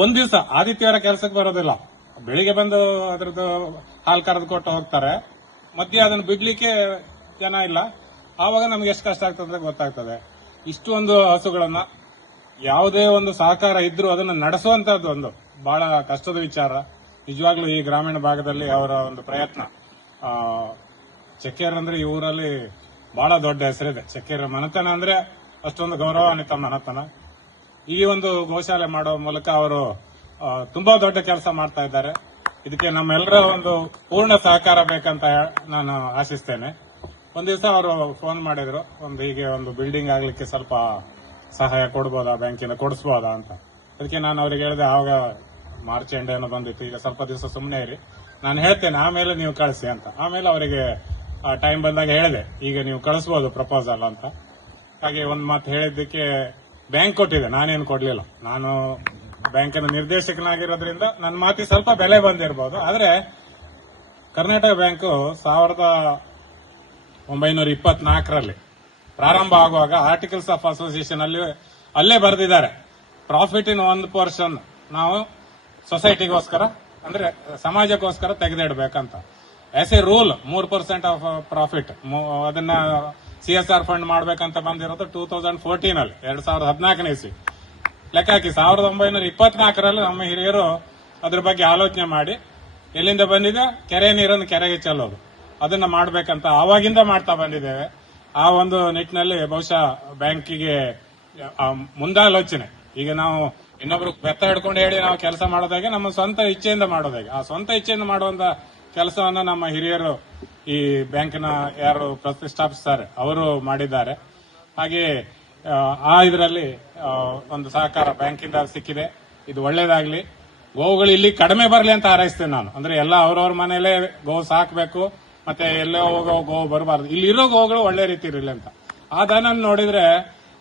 ಒಂದ್ ದಿವಸ ಆದಿತ್ಯವಾರ ಕೆಲಸಕ್ಕೆ ಬರೋದಿಲ್ಲ. ಬೆಳಿಗ್ಗೆ ಬಂದು ಅದ್ರದ್ದು ಹಾಲು ಕರೆದು ಕೊಟ್ಟು ಹೋಗ್ತಾರೆ. ಮಧ್ಯೆ ಅದನ್ನು ಬಿಡ್ಲಿಕ್ಕೆ ಜನ ಇಲ್ಲ. ಆವಾಗ ನಮ್ಗೆ ಎಷ್ಟು ಕಷ್ಟ ಆಗ್ತದೆ ಗೊತ್ತಾಗ್ತದೆ. ಇಷ್ಟು ಒಂದು ಹಸುಗಳನ್ನ ಯಾವುದೇ ಒಂದು ಸಹಕಾರ ಇದ್ರೂ ಅದನ್ನ ನಡೆಸುವಂತದ್ದು ಒಂದು ಬಹಳ ಕಷ್ಟದ ವಿಚಾರ. ನಿಜವಾಗ್ಲೂ ಈ ಗ್ರಾಮೀಣ ಭಾಗದಲ್ಲಿ ಅವರ ಒಂದು ಪ್ರಯತ್ನ. ಚೆಕ್ಕೇರ್ ಅಂದ್ರೆ ಈ ಊರಲ್ಲಿ ಬಹಳ ದೊಡ್ಡ ಹೆಸರಿದೆ. ಚೆಕ್ಕೇರ ಮನೆತನ ಅಂದ್ರೆ ಅಷ್ಟೊಂದು ಗೌರವಾನ್ವಿತ ಮನೆತನ. ಈ ಒಂದು ಗೋಶಾಲೆ ಮಾಡುವ ಮೂಲಕ ಅವರು ತುಂಬಾ ದೊಡ್ಡ ಕೆಲಸ ಮಾಡ್ತಾ ಇದ್ದಾರೆ. ಇದಕ್ಕೆ ನಮ್ಮೆಲ್ಲರ ಒಂದು ಪೂರ್ಣ ಸಹಕಾರ ಬೇಕಂತ ನಾನು ಆಶಿಸ್ತೇನೆ. ಒಂದ್ ದಿವಸ ಅವರು ಫೋನ್ ಮಾಡಿದ್ರು, ಹೀಗೆ ಒಂದು ಬಿಲ್ಡಿಂಗ್ ಆಗ್ಲಿಕ್ಕೆ ಸ್ವಲ್ಪ ಸಹಾಯ ಕೊಡ್ಬೋದಾ, ಬ್ಯಾಂಕಿಂದ ಕೊಡಿಸ್ಬೋದಾ ಅಂತ. ಅದಕ್ಕೆ ನಾನು ಅವ್ರಿಗೆ ಹೇಳಿದೆ, ಆವಾಗ ಮಾರ್ಚ್ ಎಂಡ್ ಏನೋ ಬಂದಿತ್ತು, ಈಗ ಸ್ವಲ್ಪ ದಿವಸ ಸುಮ್ಮನೆ ಇರಿ, ನಾನು ಹೇಳ್ತೇನೆ, ಆಮೇಲೆ ನೀವು ಕಳಿಸಿ ಅಂತ. ಆಮೇಲೆ ಅವರಿಗೆ ಟೈಮ್ ಬಂದಾಗ ಹೇಳಿದೆ, ಈಗ ನೀವು ಕಳಿಸ್ಬೋದು ಪ್ರಪೋಸಲ್ ಅಂತ. ಹಾಗೆ ಒಂದ್ ಮಾತು ಹೇಳಿದ್ದಕ್ಕೆ ಬ್ಯಾಂಕ್ ಕೊಟ್ಟಿದೆ, ನಾನೇನು ಕೊಡ್ಲಿಲ್ಲ. ನಾನು ಬ್ಯಾಂಕಿನ ನಿರ್ದೇಶಕನಾಗಿರೋದ್ರಿಂದ ನನ್ನ ಮಾತಿಗೆ ಸ್ವಲ್ಪ ಬೆಲೆ ಬಂದಿರಬಹುದು. ಆದ್ರೆ ಕರ್ನಾಟಕ ಬ್ಯಾಂಕು 1924ರಲ್ಲಿ ಪ್ರಾರಂಭ ಆಗುವಾಗ ಆರ್ಟಿಕಲ್ಸ್ ಆಫ್ ಅಸೋಸಿಯೇಷನ್ ಅಲ್ಲೇ ಬರೆದಿದ್ದಾರೆ, ಪ್ರಾಫಿಟ್ ಇನ್ 1% ನಾವು ಸೊಸೈಟಿಗೋಸ್ಕರ ಅಂದ್ರೆ ಸಮಾಜಕ್ಕೋಸ್ಕರ ತೆಗೆದಿಡಬೇಕಂತ. As a rule 3% of profit ಅದನ್ನ CSR ಫಂಡ್ ಮಾಡ್ಬೇಕಂತ ಬಂದಿರೋದು 2014 2014ನೇ ಇಸ್ವಿ. ಲೆಕ್ಕ ಹಾಕಿ 1924ರಲ್ಲಿ ನಮ್ಮ ಹಿರಿಯರು ಅದ್ರ ಬಗ್ಗೆ ಆಲೋಚನೆ ಮಾಡಿ ಎಲ್ಲಿಂದ ಬಂದಿದೆ, ಕೆರೆ ನೀರನ್ನು ಕೆರೆಗೆ ಚೆಲ್ಲೋದು, ಅದನ್ನ ಮಾಡ್ಬೇಕಂತ ಆವಾಗಿಂದ ಮಾಡ್ತಾ ಬಂದಿದ್ದೇವೆ. ಆ ಒಂದು ನಿಟ್ಟಿನಲ್ಲಿ ಬಹುಶಃ ಬ್ಯಾಂಕಿಗೆ ಮುಂದಾಲೋಚನೆ. ಈಗ ನಾವು ಇನ್ನೊಬ್ರು ಬೆತ್ತ ಹಿಡ್ಕೊಂಡು ಹೇಳಿ ನಾವು ಕೆಲಸ ಮಾಡೋದಾಗೆ, ನಮ್ಮ ಸ್ವಂತ ಇಚ್ಛೆಯಿಂದ ಮಾಡೋದಾಗೆ, ಆ ಸ್ವಂತ ಇಚ್ಛೆಯಿಂದ ಮಾಡುವಂತ ಕೆಲಸವನ್ನ ನಮ್ಮ ಹಿರಿಯರು ಈ ಬ್ಯಾಂಕಿನ ಯಾರು ಪ್ರತಿಷ್ಠಾಪಿಸ್ತಾರೆ ಅವರು ಮಾಡಿದ್ದಾರೆ. ಹಾಗೆ ಇದರಲ್ಲಿ ಒಂದು ಸಹಕಾರ ಬ್ಯಾಂಕಿಂದ ಸಿಕ್ಕಿದೆ. ಇದು ಒಳ್ಳೇದಾಗ್ಲಿ. ಗೋವುಗಳು ಇಲ್ಲಿ ಕಡಿಮೆ ಬರಲಿ ಅಂತ ಹಾರೈಸ್ತೇನೆ ನಾನು. ಅಂದ್ರೆ ಎಲ್ಲ ಅವ್ರವ್ರ ಮನೇಲೆ ಗೋವು ಸಾಕ್ಬೇಕು, ಮತ್ತೆ ಎಲ್ಲೋ ಹೋಗೋ ಗೋವು ಬರಬಾರ್ದು, ಇಲ್ಲಿರೋ ಗೋವುಗಳು ಒಳ್ಳೆ ರೀತಿ ಇರಲಿ ಅಂತ. ಆ ದನ ನೋಡಿದ್ರೆ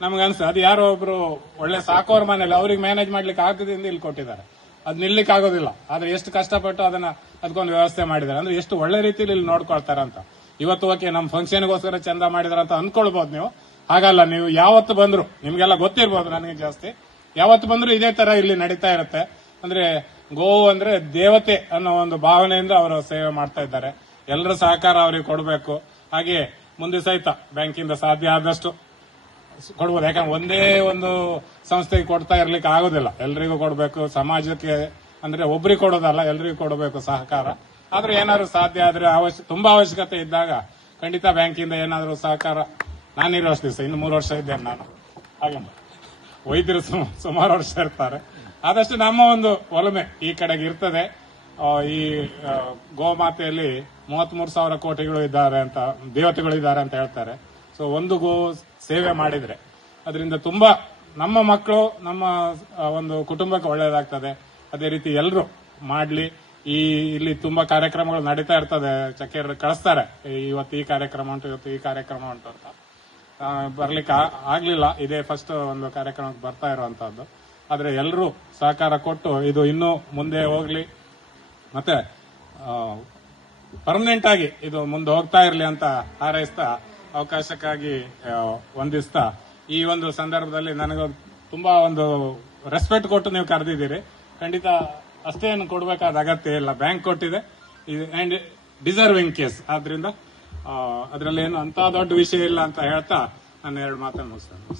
ನಮ್ಗೆ ಅನ್ಸುತ್ತೆ, ಅದು ಯಾರೋ ಒಬ್ರು ಒಳ್ಳೆ ಸಾಕೋರ್ ಮನೇಲಿ ಅವ್ರಿಗೆ ಮ್ಯಾನೇಜ್ ಮಾಡ್ಲಿಕ್ಕೆ ಆಗದಿಂದ ಇಲ್ಲಿ ಕೊಟ್ಟಿದ್ದಾರೆ. ಅದ್ ನಿಲ್ಲಿಕ್ ಆಗೋದಿಲ್ಲ. ಆದ್ರೆ ಎಷ್ಟು ಕಷ್ಟಪಟ್ಟು ಅದಕ್ಕೊಂದು ವ್ಯವಸ್ಥೆ ಮಾಡಿದ್ದಾರೆ, ಅಂದ್ರೆ ಎಷ್ಟು ಒಳ್ಳೆ ರೀತಿಯಲ್ಲಿ ಇಲ್ಲಿ ನೋಡ್ಕೊಳ್ತಾರೆ ಅಂತ. ಇವತ್ತು ಓಕೆ ನಮ್ ಫಂಕ್ಷನ್ಗೋಸ್ಕರ ಚಂದ ಮಾಡಿದಾರೆ ಅಂತ ಅನ್ಕೊಳ್ಬಹುದು ನೀವು. ಹಾಗಲ್ಲ, ನೀವು ಯಾವತ್ತು ಬಂದ್ರು, ನಿಮ್ಗೆಲ್ಲ ಗೊತ್ತಿರ್ಬೋದು, ನನಗೆ ಜಾಸ್ತಿ, ಯಾವತ್ತು ಬಂದ್ರು ಇದೇ ತರ ಇಲ್ಲಿ ನಡೀತಾ ಇರುತ್ತೆ. ಅಂದ್ರೆ ಗೋವು ಅಂದ್ರೆ ದೇವತೆ ಅನ್ನೋ ಒಂದು ಭಾವನೆಯಿಂದ ಅವರು ಸೇವೆ ಮಾಡ್ತಾ ಇದ್ದಾರೆ. ಎಲ್ಲರ ಸಹಕಾರ ಅವರಿಗೆ ಕೊಡಬೇಕು. ಹಾಗೆ ಮುಂದೆ ಸಹಿತ ಬ್ಯಾಂಕಿಂದ ಸಾಧ್ಯ ಆದಷ್ಟು ಕೊಡ್ಬೋದು. ಯಾಕಂದ್ರೆ ಒಂದೇ ಒಂದು ಸಂಸ್ಥೆಗೆ ಕೊಡ್ತಾ ಇರ್ಲಿಕ್ಕೆ ಆಗೋದಿಲ್ಲ, ಎಲ್ರಿಗೂ ಕೊಡಬೇಕು. ಸಮಾಜಕ್ಕೆ ಅಂದ್ರೆ ಒಬ್ರಿಗೆ ಕೊಡೋದಲ್ಲ, ಎಲ್ರಿಗೂ ಕೊಡಬೇಕು ಸಹಕಾರ. ಆದ್ರೂ ಏನಾದ್ರು ಸಾಧ್ಯ ಆದ್ರೆ ತುಂಬಾ ಅವಶ್ಯಕತೆ ಇದ್ದಾಗ ಖಂಡಿತ ಬ್ಯಾಂಕಿಂದ ಏನಾದ್ರು ಸಹಕಾರ. ನಾನಿರೋ ಅಷ್ಟು ದಿವಸ, ಇನ್ನು 3 ವರ್ಷ ಇದ್ದೇನೆ ನಾನು. ಹಾಗೆ ವೈದ್ಯರು ಸುಮಾರು ವರ್ಷ ಇರ್ತಾರೆ. ಆದಷ್ಟು ನಮ್ಮ ಒಂದು ಒಲಮೆ ಈ ಕಡೆಗೆ ಇರ್ತದೆ. ಈ ಗೋಮಾತೆಯಲ್ಲಿ 33,000 ಕೋಟಿಗಳು ಇದ್ದಾರೆ ಅಂತ, ದೇವತೆಗಳು ಇದ್ದಾರೆ ಅಂತ ಹೇಳ್ತಾರೆ. ಸೊ ಒಂದು ಗೋ ಸೇವೆ ಮಾಡಿದ್ರೆ ಅದರಿಂದ ತುಂಬಾ ನಮ್ಮ ಮಕ್ಕಳು, ನಮ್ಮ ಒಂದು ಕುಟುಂಬಕ್ಕೆ ಒಳ್ಳೇದಾಗ್ತದೆ. ಅದೇ ರೀತಿ ಎಲ್ಲರೂ ಮಾಡ್ಲಿ. ಇಲ್ಲಿ ತುಂಬಾ ಕಾರ್ಯಕ್ರಮಗಳು ನಡೀತಾ ಇರ್ತದೆ. ಚಕ್ಕೇರ್ ಕಳಿಸ್ತಾರೆ, ಇವತ್ತು ಈ ಕಾರ್ಯಕ್ರಮ ಉಂಟು, ಇವತ್ತು ಈ ಕಾರ್ಯಕ್ರಮ ಉಂಟು ಅಂತ. ಬರ್ಲಿಕ್ಕೆ ಆಗ್ಲಿಲ್ಲ, ಇದೇ ಫಸ್ಟ್ ಒಂದು ಕಾರ್ಯಕ್ರಮಕ್ಕೆ ಬರ್ತಾ ಇರುವಂತಹದ್ದು. ಆದ್ರೆ ಎಲ್ಲರೂ ಸಹಕಾರ ಕೊಟ್ಟು ಇದು ಇನ್ನೂ ಮುಂದೆ ಹೋಗ್ಲಿ, ಮತ್ತೆ ಪರ್ಮನೆಂಟ್ ಆಗಿ ಇದು ಮುಂದೆ ಹೋಗ್ತಾ ಇರ್ಲಿ ಅಂತ ಹಾರೈಸ್ತಾ, ಅವಕಾಶಕ್ಕಾಗಿ ವಂದಿಸ್ತಾ, ಈ ಒಂದು ಸಂದರ್ಭದಲ್ಲಿ ನನಗೆ ತುಂಬಾ ಒಂದು ರೆಸ್ಪೆಕ್ಟ್ ಕೊಟ್ಟು ನೀವು ಕರೆದಿದ್ದೀರಿ. ಖಂಡಿತ ಅಷ್ಟೇನು ಕೊಡಬೇಕಾದ ಅಗತ್ಯ ಇಲ್ಲ, ಬ್ಯಾಂಕ್ ಕೊಟ್ಟಿದೆ ಅಂಡ್ ಡಿಸರ್ವಿಂಗ್ ಕೇಸ್. ಆದ್ರಿಂದ ಅದರಲ್ಲಿ ಏನು ಅಂತ ದೊಡ್ಡ ವಿಷಯ ಇಲ್ಲ ಅಂತ ಹೇಳ್ತಾ ನಾನು 2 ಮಾತನ್ನು ಮುಗಿಸ್ತೇನೆ.